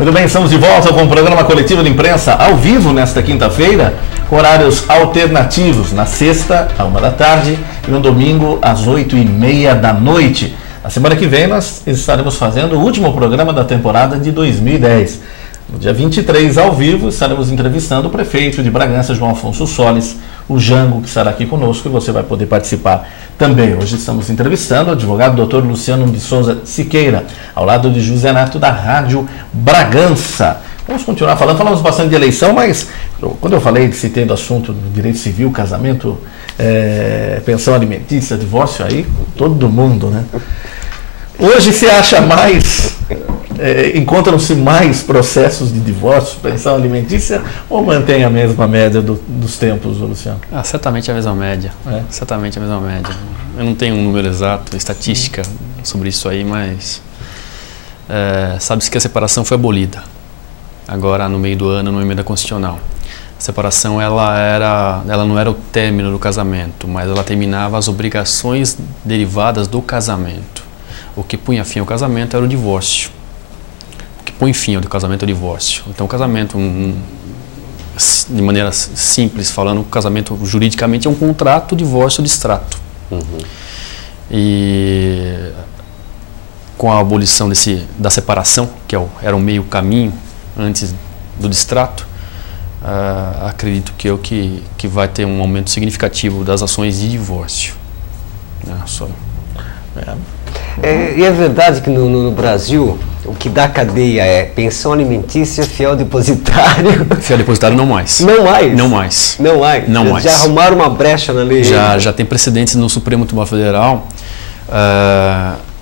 Muito bem, estamos de volta com o programa Coletivo de Imprensa ao vivo nesta quinta-feira, com horários alternativos, na sexta, à 13h, e no domingo, às 20h30. Na semana que vem, nós estaremos fazendo o último programa da temporada de 2010. No dia 23, ao vivo, estaremos entrevistando o prefeito de Bragança, João Afonso Soles, o Jango, que estará aqui conosco, e você vai poder participar também. Hoje estamos entrevistando o advogado Dr. Luciano de Souza Siqueira, ao lado de José Neto, da Rádio Bragança. Vamos continuar falando, falamos bastante de eleição, mas quando eu falei, citei do assunto do direito civil, casamento, pensão alimentícia, divórcio, aí todo mundo, né? Hoje se acha mais, encontram-se mais processos de divórcio, pensão alimentícia, ou mantém a mesma média dos tempos, Luciano? Certamente a mesma média. Certamente a mesma média. Eu não tenho um número exato, estatística sobre isso aí, mas sabe-se que a separação foi abolida. Agora, no meio do ano, no emenda constitucional. A separação ela não era o término do casamento, mas ela terminava as obrigações derivadas do casamento. O que punha fim ao casamento era o divórcio. O que põe fim ao casamento é o divórcio. Então, o casamento, de maneira simples falando, o casamento juridicamente é um contrato, o divórcio é o distrato. E com a abolição da separação, que era o meio caminho antes do distrato, acredito que vai ter um aumento significativo das ações de divórcio. E é verdade que no Brasil o que dá cadeia é pensão alimentícia, fiel depositário. Fiel depositário não mais. Não mais? Não mais. Não mais? Não mais. Já arrumaram uma brecha na lei? Já tem precedentes no Supremo Tribunal Federal.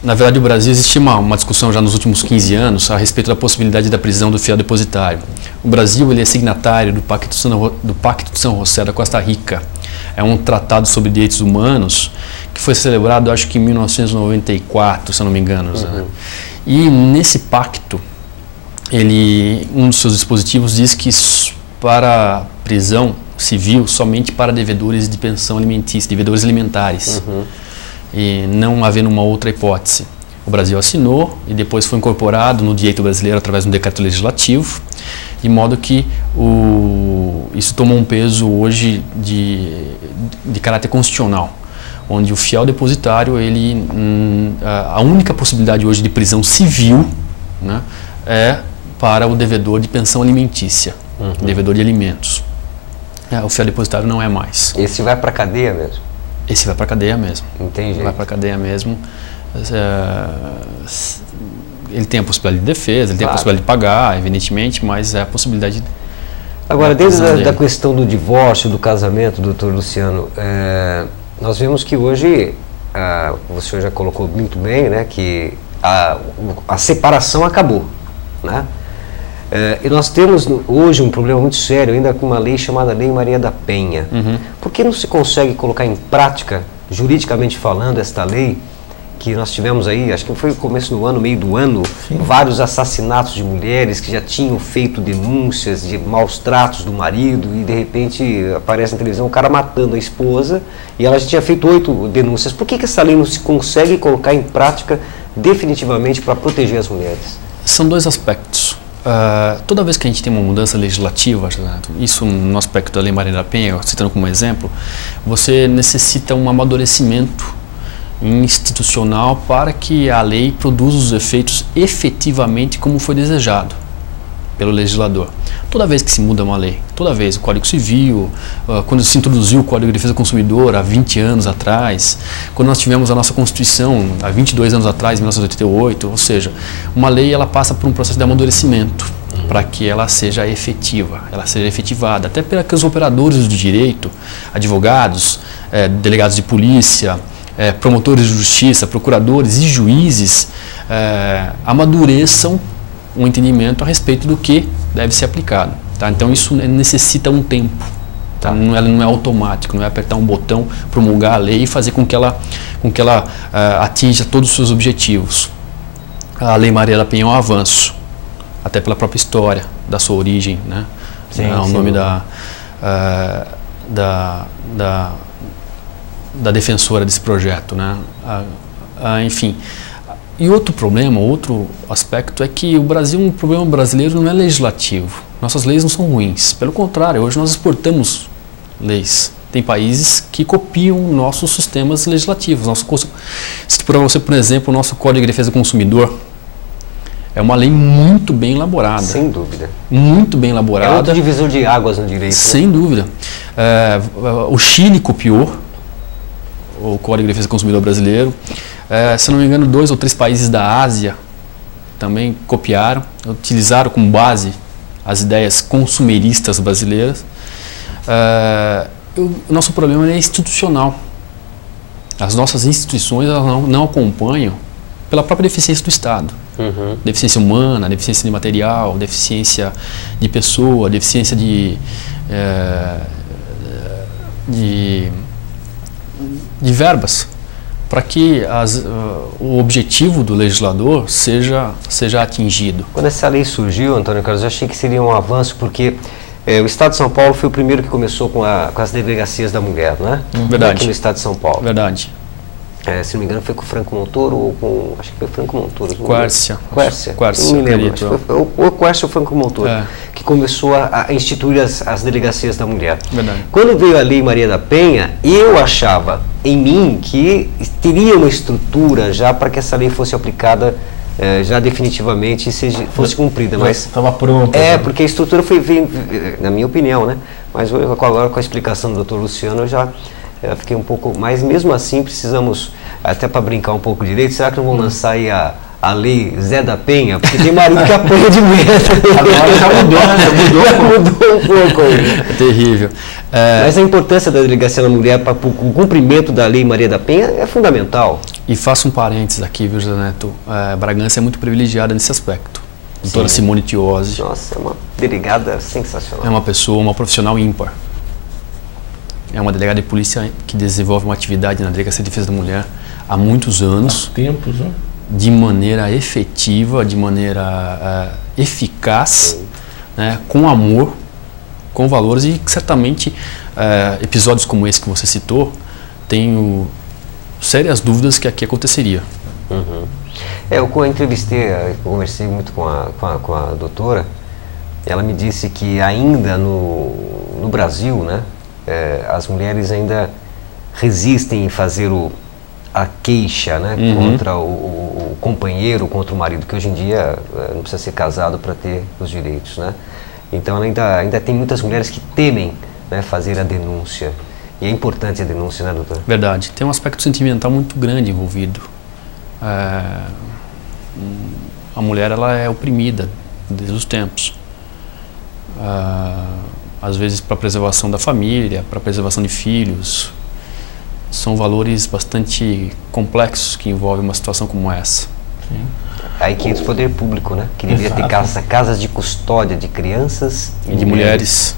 Na verdade, o Brasil existe uma discussão já nos últimos 15 anos a respeito da possibilidade da prisão do fiel depositário. O Brasil ele é signatário do Pacto de São José da Costa Rica. É um tratado sobre direitos humanos que foi celebrado, acho que em 1994, se eu não me engano. E nesse pacto, um dos seus dispositivos diz que para prisão civil somente para devedores de pensão alimentícia, devedores alimentares, e não havendo uma outra hipótese. O Brasil assinou e depois foi incorporado no direito brasileiro através de um decreto legislativo, de modo que isso tomou um peso hoje de caráter constitucional, onde o fiel depositário, a única possibilidade hoje de prisão civil, né, é para o devedor de pensão alimentícia, devedor de alimentos. O fiel depositário não é mais. Esse vai para a cadeia mesmo? Esse vai para a cadeia mesmo. Entendi. Vai para a cadeia mesmo. Ele tem a possibilidade de defesa, ele tem a possibilidade de pagar, evidentemente, mas é a possibilidade de... Agora, dentro da questão do divórcio, do casamento, doutor Luciano, nós vemos que hoje, o senhor já colocou muito bem, né, que a separação acabou, né? E nós temos hoje um problema muito sério, ainda com uma lei chamada Lei Maria da Penha. Por que não se consegue colocar em prática, juridicamente falando, esta lei, que nós tivemos aí, acho que foi no começo do ano, meio do ano, vários assassinatos de mulheres que já tinham feito denúncias de maus tratos do marido e de repente aparece na televisão o cara matando a esposa e ela já tinha feito 8 denúncias. Por que essa lei não se consegue colocar em prática definitivamente para proteger as mulheres? São dois aspectos. Toda vez que a gente tem uma mudança legislativa, isso no aspecto da Lei Maria da Penha, citando como exemplo, você necessita um amadurecimento institucional para que a lei produza os efeitos efetivamente como foi desejado pelo legislador. Toda vez que se muda uma lei, toda vez, o Código Civil, quando se introduziu o Código de Defesa do Consumidor há 20 anos atrás, quando nós tivemos a nossa Constituição há 22 anos atrás, em 1988, ou seja, uma lei ela passa por um processo de amadurecimento para que ela seja efetiva, ela seja efetivada, até para que os operadores do direito, advogados, delegados de polícia, promotores de justiça, procuradores e juízes amadureçam um entendimento a respeito do que deve ser aplicado. Tá? Então isso necessita um tempo. Tá? Não é automático, não é apertar um botão, promulgar a lei e fazer com que ela atinja todos os seus objetivos. A Lei Maria da Penha é um avanço, até pela própria história da sua origem, né? O nome da defensora desse projeto, né? Enfim, E outro problema, outro aspecto é que o Brasil, um problema brasileiro não é legislativo. Nossas leis não são ruins. Pelo contrário, hoje nós exportamos leis. Tem países que copiam nossos sistemas legislativos. Para você, por exemplo, o nosso Código de Defesa do Consumidor é uma lei muito bem elaborada. Sem dúvida. Muito bem elaborada. É outro divisor de águas no direito. Sem dúvida. O Chile copiou o Código de Defesa do Consumidor brasileiro. Se não me engano, 2 ou 3 países da Ásia também copiaram, utilizaram como base as ideias consumeristas brasileiras. O nosso problema é institucional. As nossas instituições elas não acompanham pela própria deficiência do Estado. Deficiência humana, deficiência de material, deficiência de pessoa, deficiência de verbas, para que o objetivo do legislador seja atingido. Quando essa lei surgiu, Antônio Carlos, eu achei que seria um avanço, porque o Estado de São Paulo foi o primeiro que começou com as delegacias da mulher, né? Verdade. Aqui no Estado de São Paulo. Verdade. Se não me engano, foi com o Franco Montoro ou com... Acho que foi o Franco Montoro. Quércia. Não me lembro. Acho que foi o Quércia ou o Franco Montoro, que começou a instituir as delegacias da mulher. Verdade. Quando veio a Lei Maria da Penha, eu achava em mim que teria uma estrutura já para que essa lei fosse aplicada já definitivamente e fosse cumprida. Mas estava pronta. Porque a estrutura veio, na minha opinião, né? Mas agora com a explicação do Dr. Luciano eu já fiquei um pouco... Mas mesmo assim precisamos, até para brincar um pouco direito, será que não vão lançar aí a lei Zé da Penha? Porque tem marido que apanha de mulher. Agora já mudou, né? Mudou um pouco aí. É terrível. Mas a importância da delegacia da mulher para o cumprimento da Lei Maria da Penha é fundamental. E faço um parênteses aqui, viu, José Neto? Bragança é muito privilegiada nesse aspecto. Doutora Simone Tiozzi. Nossa, é uma delegada sensacional. É uma pessoa, uma profissional ímpar. É uma delegada de polícia que desenvolve uma atividade na Delegacia de Defesa da Mulher há muitos anos. Há tempos, né? De maneira efetiva, de maneira eficaz, né, com amor, com valores e certamente episódios como esse que você citou, tenho sérias dúvidas que aqui aconteceria. Eu entrevistei, conversei muito com a doutora, ela me disse que ainda no Brasil, né, as mulheres ainda resistem em fazer a queixa, né, contra o companheiro, contra o marido, que hoje em dia não precisa ser casado para ter os direitos, né? Então ainda tem muitas mulheres que temem, né, fazer a denúncia. E é importante a denúncia, né, doutor? Verdade. Tem um aspecto sentimental muito grande envolvido. A mulher ela é oprimida desde os tempos. Às vezes para a preservação da família, para a preservação de filhos. São valores bastante complexos que envolvem uma situação como essa. Sim. Aí que entra o poder público, né? Que deveria ter casas de custódia de crianças e de mulheres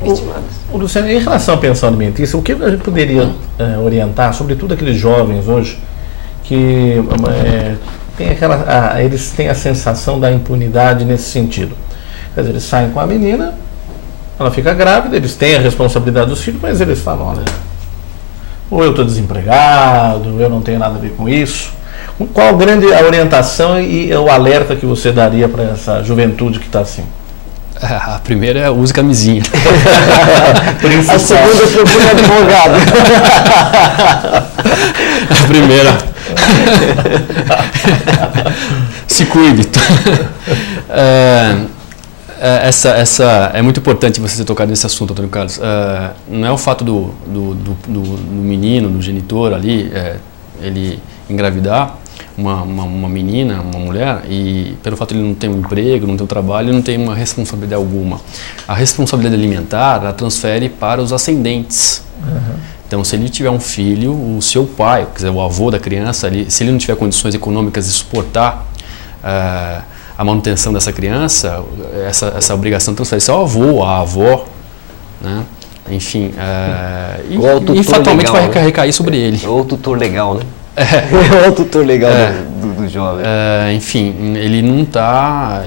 vitimadas. Luciano, em relação à pensão alimentícia, o que a gente poderia orientar, sobretudo aqueles jovens hoje, que eles têm a sensação da impunidade nesse sentido? Quer dizer, eles saem com a menina, ela fica grávida, eles têm a responsabilidade dos filhos, mas eles falam, olha, ou eu estou desempregado, eu não tenho nada a ver com isso. Qual a orientação e o alerta que você daria para essa juventude que está assim? A primeira é use camisinha. A segunda é procura advogado. A primeira. Se cuide. É muito importante você ter tocado nesse assunto, Antônio Carlos. Não é o fato do menino, do genitor ali, ele engravidar uma menina, uma mulher, e pelo fato de ele não ter um emprego, não ter um trabalho, ele não tem uma responsabilidade alguma. A responsabilidade alimentar, ela transfere para os ascendentes. Então, se ele tiver um filho, o seu pai, quer dizer, o avô da criança, se ele não tiver condições econômicas de suportar a manutenção dessa criança, essa obrigação transfere-se ao avô, à avó, né? Enfim, e fatalmente legal, vai recair sobre ele. Ou o tutor legal, né? O tutor legal do jovem. Enfim, ele não tá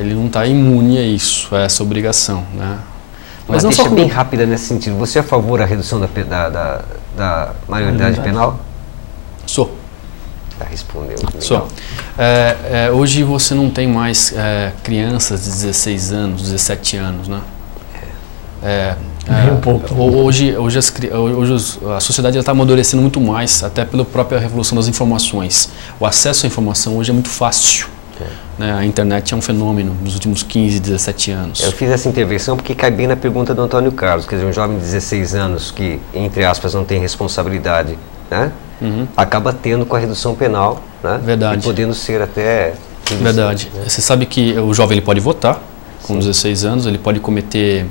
imune a isso, a essa obrigação, né? Mas não só bem rápida nesse sentido. Você é a favor da redução da maioridade penal? Sou. Já respondeu. Hoje você não tem mais crianças de 16 anos, 17 anos, né? Um pouco. Hoje a sociedade está amadurecendo muito mais, até pela própria revolução das informações. O acesso à informação hoje é muito fácil. Né? A internet é um fenômeno nos últimos 15, 17 anos. Eu fiz essa intervenção porque cai bem na pergunta do Antônio Carlos, quer dizer, um jovem de 16 anos que, entre aspas, não tem responsabilidade, né? Acaba tendo com a redução penal, né? Verdade. E podendo ser até... Verdade. Né? Você sabe que o jovem ele pode votar com 16 anos, ele pode cometer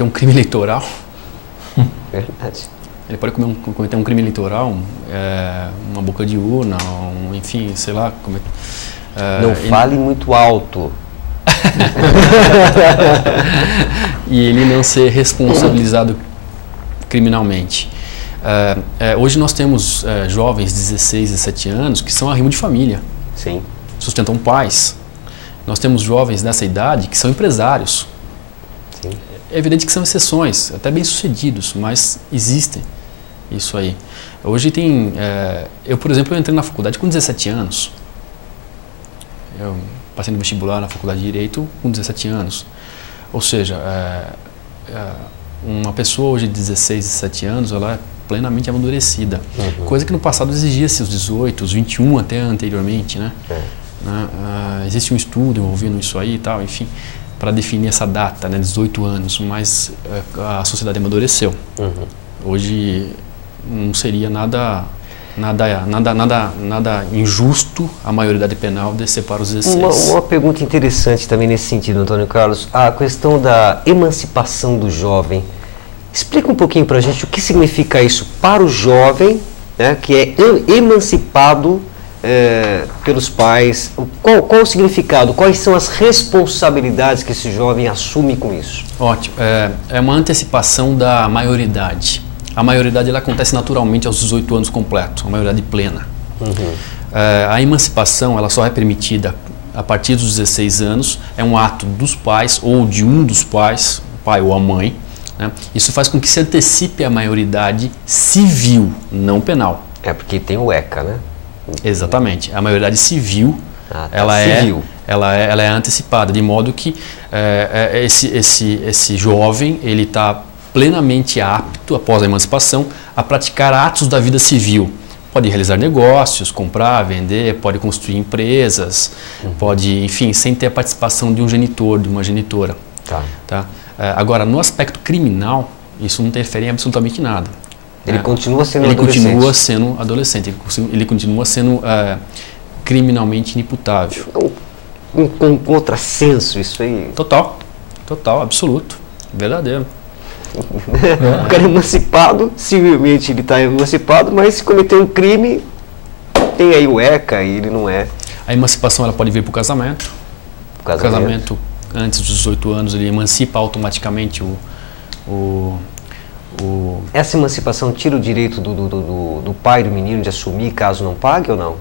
um crime eleitoral. Verdade. Ele pode cometer um crime eleitoral, uma boca de urna, enfim, sei lá. Não fale muito alto. E ele não ser responsabilizado criminalmente. Hoje nós temos jovens de 16, 17 anos que são arrimo de família. Sim. Sustentam pais. Nós temos jovens nessa idade que são empresários. Sim. É evidente que são exceções, até bem-sucedidos, mas existem isso aí. Hoje tem... eu, por exemplo, eu entrei na faculdade com 17 anos. Eu passei no vestibular na faculdade de Direito com 17 anos. Ou seja, uma pessoa hoje de 16, 17 anos, ela é plenamente amadurecida. Coisa que no passado exigia-se os 18, os 21 até anteriormente, né? Existe um estudo envolvendo isso aí e tal, enfim, para definir essa data, né, 18 anos, mas a sociedade amadureceu. Hoje não seria nada injusto a maioridade penal descer para os 16. Uma pergunta interessante também nesse sentido, Antônio Carlos, a questão da emancipação do jovem. Explica um pouquinho para a gente o que significa isso para o jovem, né, que é emancipado pelos pais. Qual o significado, quais são as responsabilidades que esse jovem assume com isso? Ótimo. É uma antecipação da maioridade. A maioridade ela acontece naturalmente aos 18 anos completos, a maioridade plena. A emancipação ela só é permitida a partir dos 16 anos, é um ato dos pais ou de um dos pais, o pai ou a mãe. Né? Isso faz com que se antecipe a maioridade civil, não penal. Porque tem o ECA, né? Exatamente. A maioridade civil, ela é antecipada, de modo que esse jovem ele está plenamente apto, após a emancipação, a praticar atos da vida civil. Pode realizar negócios, comprar, vender, pode construir empresas, pode, enfim, sem ter a participação de um genitor, de uma genitora. Tá? Agora, no aspecto criminal, isso não interfere em absolutamente nada. Ele continua sendo adolescente. Ele continua sendo adolescente, ele continua sendo criminalmente inimputável. Um contrassenso isso aí? Total, absoluto, verdadeiro. O cara é emancipado, civilmente ele está emancipado, mas se cometer um crime, tem aí o ECA e ele não é. A emancipação ela pode vir para o casamento. O casamento, antes dos 18 anos, ele emancipa automaticamente Essa emancipação tira o direito do pai do menino de assumir caso não pague ou não?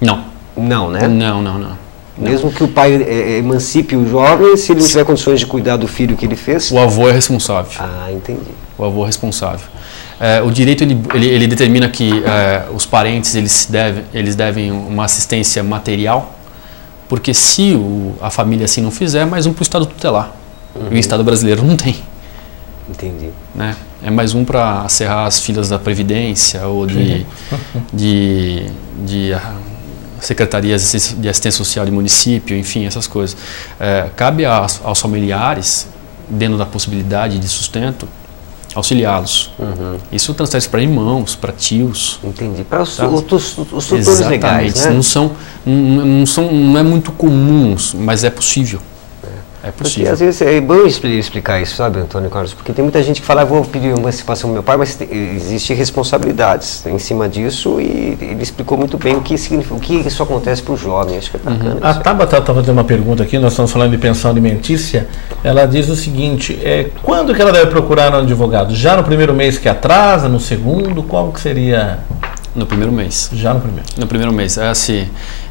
Não. Não, né? Não. Mesmo que o pai emancipe o jovem, se ele não tiver condições de cuidar do filho que ele fez? O avô é responsável. Entendi. O avô é responsável. O direito ele determina que os parentes eles devem uma assistência material, porque se a família assim não fizer, mais um para o Estado tutelar. E o Estado brasileiro não tem. Entendi. Né? É mais um para serrar as filas da Previdência ou de secretarias de assistência social de município, enfim, essas coisas. Cabe aos familiares, dentro da possibilidade de sustento, auxiliá-los. Isso transfere para irmãos, para tios. Entendi. Para os tutores legais, né? Não é muito comum, mas é possível. É possível. Porque às vezes é bom explicar isso, sabe, Antônio Carlos? Porque tem muita gente que fala, vou pedir uma emancipação do meu pai, mas existem responsabilidades em cima disso e ele explicou muito bem o que significa, o que isso acontece para o jovem. Acho que é bacana. A Tabata estava fazendo uma pergunta aqui, nós estamos falando de pensão alimentícia. Ela diz o seguinte, quando que ela deve procurar um advogado? Já no primeiro mês que atrasa, no segundo? Qual que seria? No primeiro mês. Já no primeiro? No primeiro mês.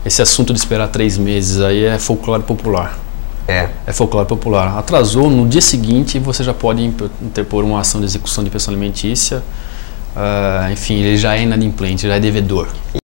Esse assunto de esperar 3 meses aí é folclore popular. É folclore popular. Atrasou, no dia seguinte você já pode interpor uma ação de execução de pensão alimentícia. Enfim, ele já é inadimplente, já é devedor.